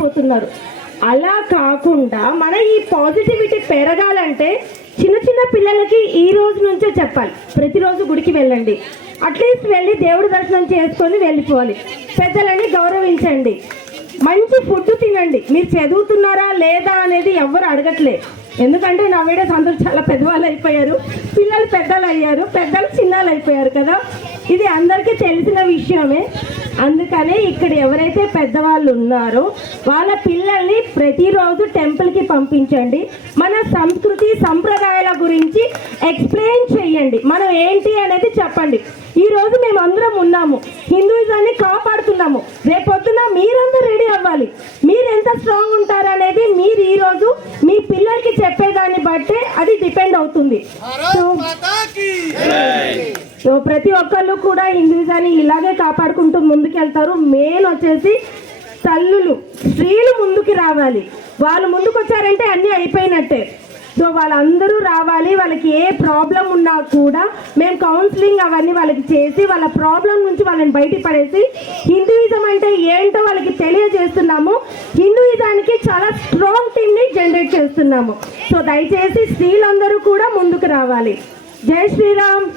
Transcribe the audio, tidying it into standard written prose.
పోతున్నారు. అలా కాకుండా మన ఈ పాజిటివిటీ పెరగాలంటే చిన్న చిన్న పిల్లలకి ఈ రోజు నుంచే చెప్పాలి, ప్రతిరోజు గుడికి వెళ్ళండి, అట్లీస్ట్ వెళ్ళి దేవుడి దర్శనం చేసుకొని వెళ్ళిపోవాలి, పెద్దలని గౌరవించండి, మంచి ఫుడ్ తినండి. మీరు చదువుతున్నారా లేదా అనేది ఎవ్వరు అడగట్లే, ఎందుకంటే నా వీడియోస్ అందరూ చాలా పెద్దవాళ్ళు అయిపోయారు, పిల్లలు పెద్దలు అయ్యారు, పెద్దలు చిన్నాళ్ళు అయిపోయారు కదా, ఇది అందరికీ తెలిసిన విషయమే. అందుకనే ఇక్కడ ఎవరైతే పెద్దవాళ్ళు ఉన్నారో వాళ్ళ పిల్లల్ని ప్రతిరోజు టెంపుల్కి పంపించండి, మన సంస్కృతి సంప్రదాయాల గురించి ఎక్స్ప్లెయిన్ చేయండి, మనం ఏంటి అనేది చెప్పండి. ఈరోజు మేము అందరం ఉన్నాము, హిందూయిజాన్ని కాపాడుతున్నాము, రేపొద్దున మీరందరూ రెడీ అవ్వాలి, మీరు ఎంత స్ట్రాంగ్ ఉంటారు అనేది మీరు ఈరోజు మీ పిల్లలకి చెప్పేదాన్ని బట్టే అది డిపెండ్ అవుతుంది. సో ప్రతి ఒక్కళ్ళు కూడా హిందూయిజాన్ని ఇలాగే కాపాడుకుంటూ ముందుకెళ్తారు. మెయిన్ వచ్చేసి తల్లులు, స్త్రీలు ముందుకు రావాలి, వాళ్ళు ముందుకు వచ్చారంటే అన్నీ అయిపోయినట్టే. సో వాళ్ళందరూ రావాలి, వాళ్ళకి ఏ ప్రాబ్లం ఉన్నా కూడా మేము కౌన్సిలింగ్ అవన్నీ వాళ్ళకి చేసి వాళ్ళ ప్రాబ్లం నుంచి వాళ్ళని బయటపడేసి హిందూయిజం అంటే ఏంటో వాళ్ళకి తెలియజేస్తున్నాము. హిందూయిజానికి చాలా స్ట్రాంగ్ టీమ్ని జనరేట్ చేస్తున్నాము. సో దయచేసి స్త్రీలందరూ కూడా ముందుకు రావాలి. జై శ్రీరామ్.